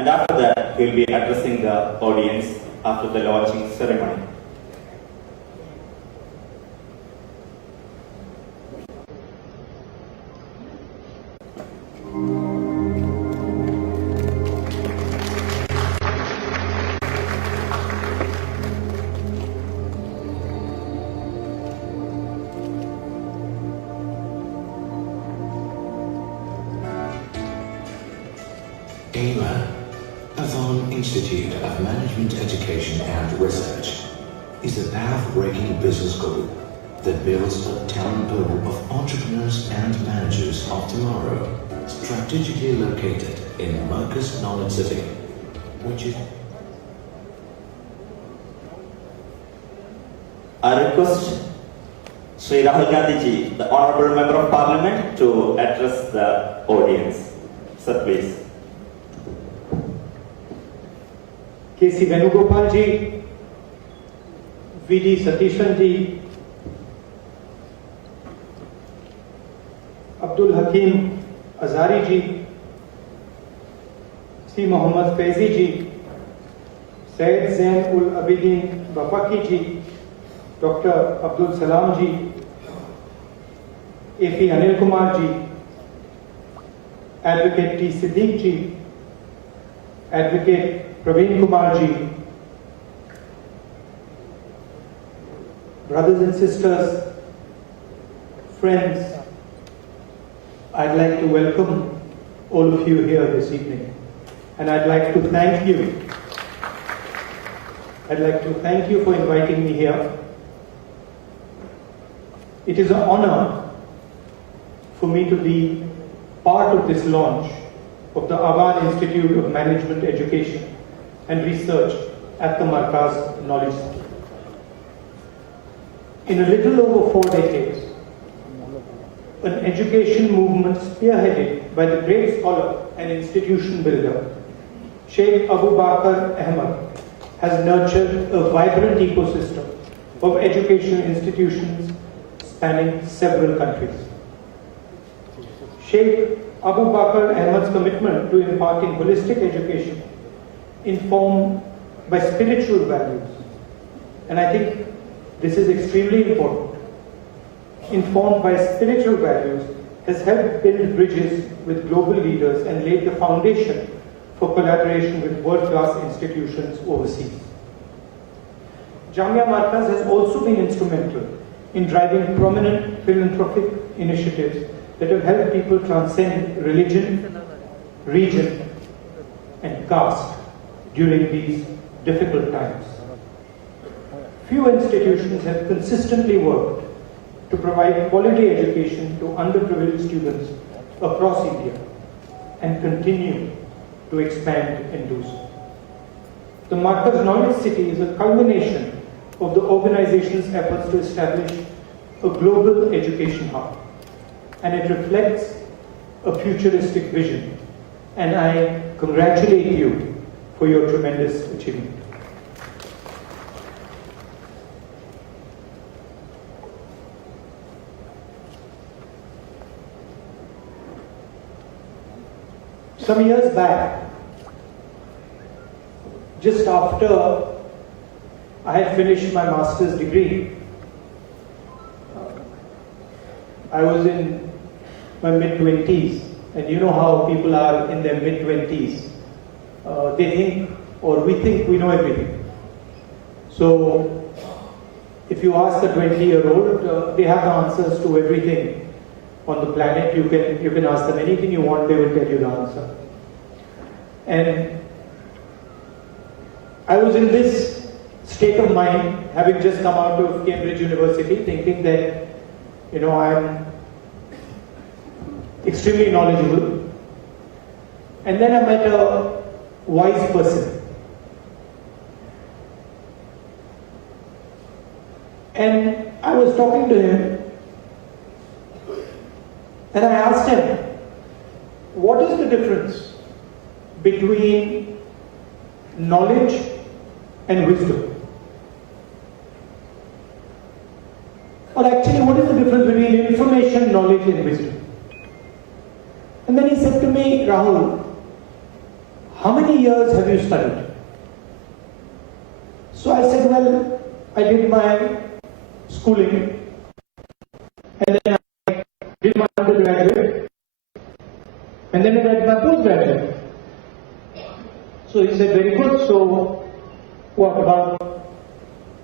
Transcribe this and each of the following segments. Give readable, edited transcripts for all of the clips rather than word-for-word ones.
and after that he will be addressing the audience after the launching ceremony. Institute of Management Education and Research is a path-breaking business school that builds a talent pool of entrepreneurs and managers of tomorrow, strategically located in Markaz Knowledge City, which is... I request Shri Rahul Gandhi ji, the Honorable Member of Parliament, to address the audience. Sir, please. K.C. Venugopal ji, V.D. Satishan ji, Abdul Hakim Azari ji, C. Muhammad Faizi ji, Syed Zain ul Abidin Bafaki ji, Dr. Abdul Salam ji, A.P. Anil Kumar ji, Advocate T. Siddiq ji, Advocate Praveen Kumar ji, brothers and sisters, friends, I'd like to welcome all of you here this evening, and I'd like to thank you. I'd like to thank you for inviting me here. It is an honor for me to be part of this launch of the Awan Institute of Management Education and Research at the Markaz Knowledge City. In a little over 4 decades, an education movement spearheaded by the great scholar and institution builder, Sheikh Abu Bakr Ahmad, has nurtured a vibrant ecosystem of educational institutions spanning several countries. Sheikh Abu Bakr Ahmad's commitment to imparting holistic education informed by spiritual values, and I think this is extremely important, informed by spiritual values, has helped build bridges with global leaders and laid the foundation for collaboration with world-class institutions overseas. Jamia Markaz has also been instrumental in driving prominent philanthropic initiatives that have helped people transcend religion, region, and caste during these difficult times. Few institutions have consistently worked to provide quality education to underprivileged students across India and continue to expand and do so. The Markaz Knowledge City is a culmination of the organization's efforts to establish a global education hub, and it reflects a futuristic vision, and I congratulate you for your tremendous achievement. Some years back, just after I had finished my master's degree, I was in my mid-20s, and you know how people are in their mid-20s. They think, or we think we know everything. So, if you ask a 20-year-old, they have the answers to everything on the planet. You can ask them anything you want, they will tell you the answer. And I was in this state of mind, having just come out of Cambridge University, thinking that, I'm extremely knowledgeable. And then I met a wise person. And I was talking to him, and I asked him, what is the difference between knowledge and wisdom? Or actually, what is the difference between information, knowledge, and wisdom? And then he said to me, Rahul, how many years have you studied? So I said, well, I did my schooling and then I did my undergraduate and then I did my postgraduate. So he said, very good. So what, about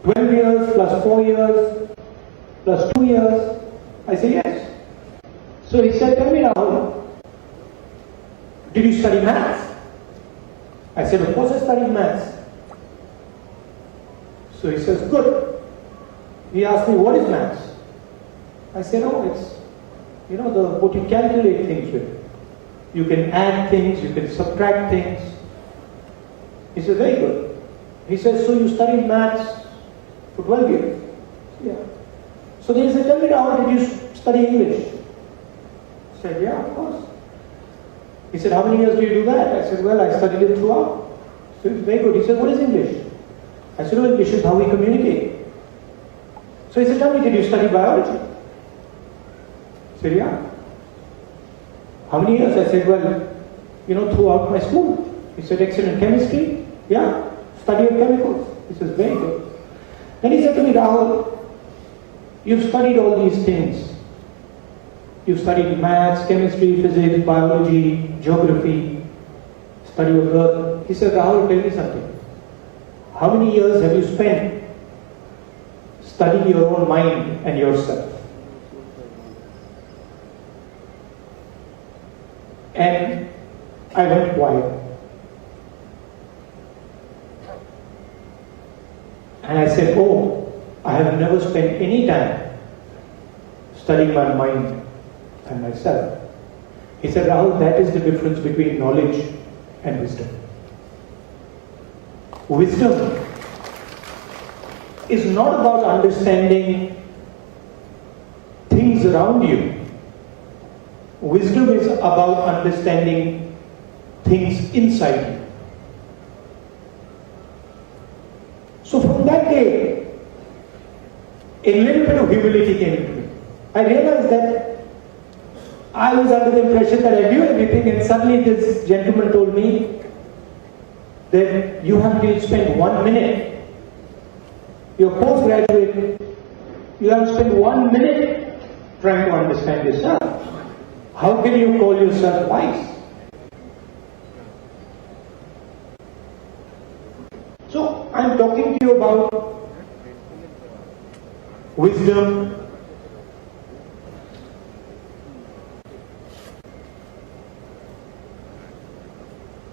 12 years plus 4 years plus 2 years? I said, yes. So he said, tell me now, did you study maths? I said, of course I studied maths. So he says, good. He asked me, what is maths? I said, oh, it's, what you calculate things with. You can add things, you can subtract things. He said, very good. He says, so you studied maths for 12 years? Yeah. So then he said, tell me now, did you study English? I said, yeah, of course. He said, how many years do you do that? I said, well, I studied it throughout. So it's very good. He said, what is English? I said, well, English is how we communicate. So he said, tell me, did you study biology? I said, yeah. How many years? I said, well, throughout my school. He said, excellent. Chemistry? Yeah. Study of chemicals. He says, very good. Then he said to me, Rahul, you've studied all these things. You've studied maths, chemistry, physics, biology, geography, study of earth. He said, Rahul, tell me something. How many years have you spent studying your own mind and yourself? And I went quiet. And I said, oh, I have never spent any time studying my mind and myself. He said, Rahul, that is the difference between knowledge and wisdom. Wisdom is not about understanding things around you. Wisdom is about understanding things inside you. So from that day, a little bit of humility came into me. I realized that I was under the impression that I knew everything, and suddenly this gentleman told me that you have to spend 1 minute. You're postgraduate, you have to spend 1 minute trying to understand yourself. How can you call yourself wise? So I'm talking to you about wisdom,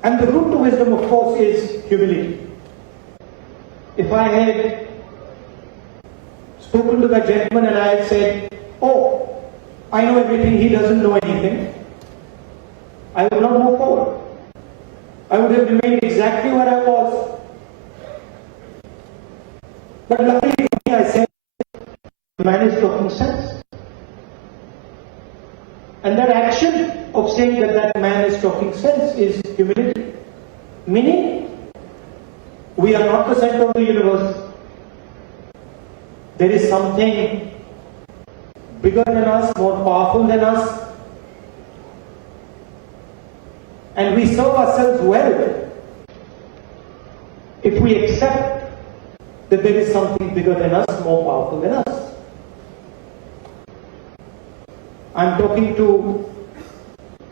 and the root to wisdom, of course, is humility. If I had spoken to that gentleman and I had said, oh, I know everything, he doesn't know anything, I would not move forward. I would have remained exactly where I was. But luckily for me, I said, the man is talking sense. And that action of saying that that man is talking sense is humility. Meaning, we are not the center of the universe. There is something bigger than us, more powerful than us. And we serve ourselves well if we accept that there is something bigger than us, more powerful than us. I'm talking to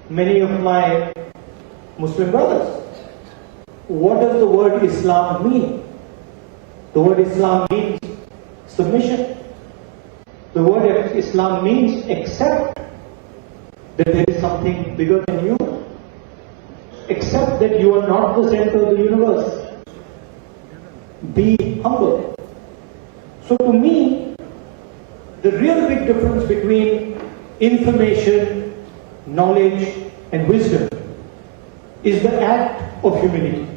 many of my Muslim brothers. What does the word Islam mean? The word Islam means submission. The word Islam means accept that there is something bigger than you. Accept that you are not the center of the universe. Be humble. So to me, the real big difference between information, knowledge, and wisdom is the act of humility.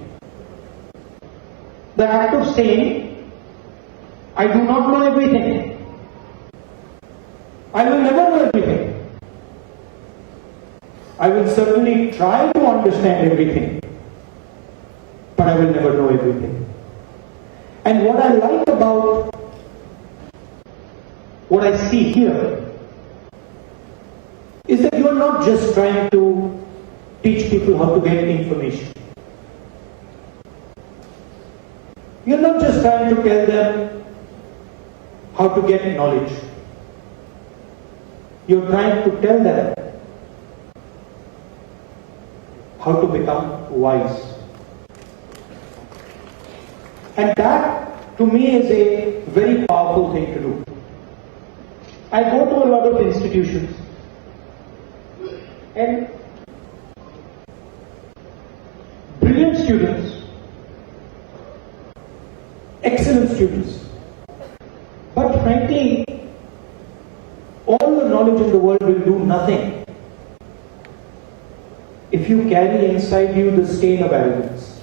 The act of saying, I do not know everything. I will never know everything. I will certainly try to understand everything, but I will never know everything. And what I like about what I see here is that you are not just trying to teach people how to get information. You're not just trying to tell them how to get knowledge. You're trying to tell them how to become wise. And that, to me, is a very powerful thing to do. I go to a lot of institutions, and brilliant students, excellent students, but frankly, all the knowledge in the world will do nothing if you carry inside you the stain of arrogance.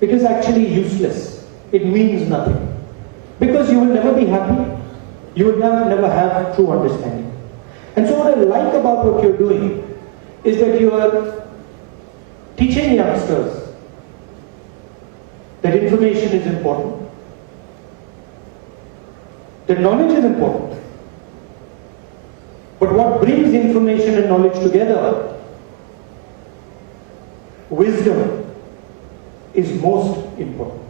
It is actually useless. It means nothing. Because you will never be happy. You will never have true understanding. And so what I like about what you're doing is that you are teaching youngsters that information is important, that knowledge is important. But what brings information and knowledge together, wisdom, is most important.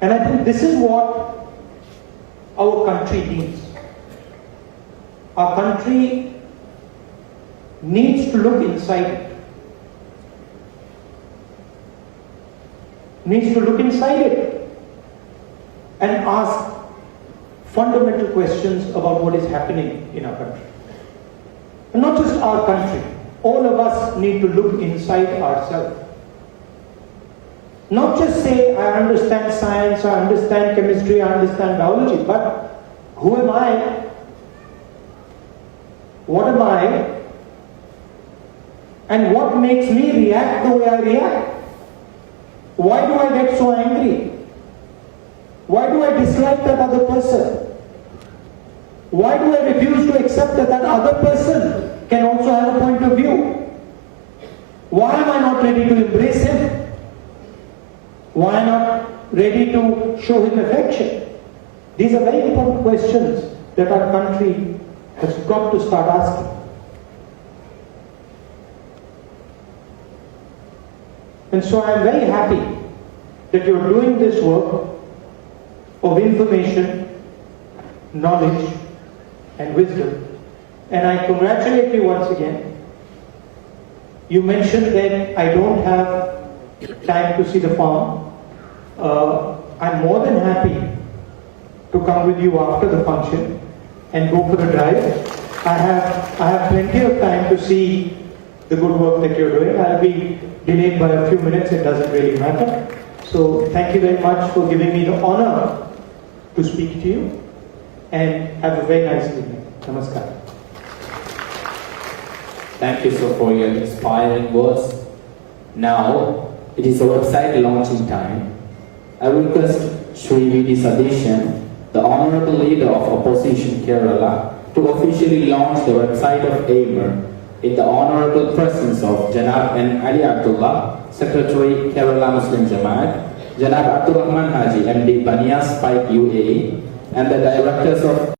And I think this is what our country needs. Our country needs to look inside it. Needs to look inside it and ask fundamental questions about what is happening in our country. And not just our country. All of us need to look inside ourselves. Not just say, I understand science, I understand chemistry, I understand biology, but who am I? What am I? And what makes me react the way I react? Why do I get so angry? Why do I dislike that other person? Why do I refuse to accept that that other person can also have a point of view? Why am I not ready to embrace him? Why not ready to show him affection? These are very important questions that our country has got to start asking. And so I am very happy that you are doing this work of information, knowledge, and wisdom. And I congratulate you once again. You mentioned that I don't have time to see the farm. I'm more than happy to come with you after the function and go for a drive. I have plenty of time to see the good work that you're doing. I'll be delayed by a few minutes, it doesn't really matter. So thank you very much for giving me the honor to speak to you, and have a very nice evening. Namaskar. Thank you so for your inspiring words. Now, it is a website launching time. I will request Shri V.D. Sadeshan, the Honorable Leader of Opposition Kerala, to officially launch the website of AIMER in the Honorable presence of Janab N. Ali Abdullah, Secretary Kerala Muslim Jamaat, Janab Abdul Rahman Haji, MD Banias Pike UAE, and the Directors of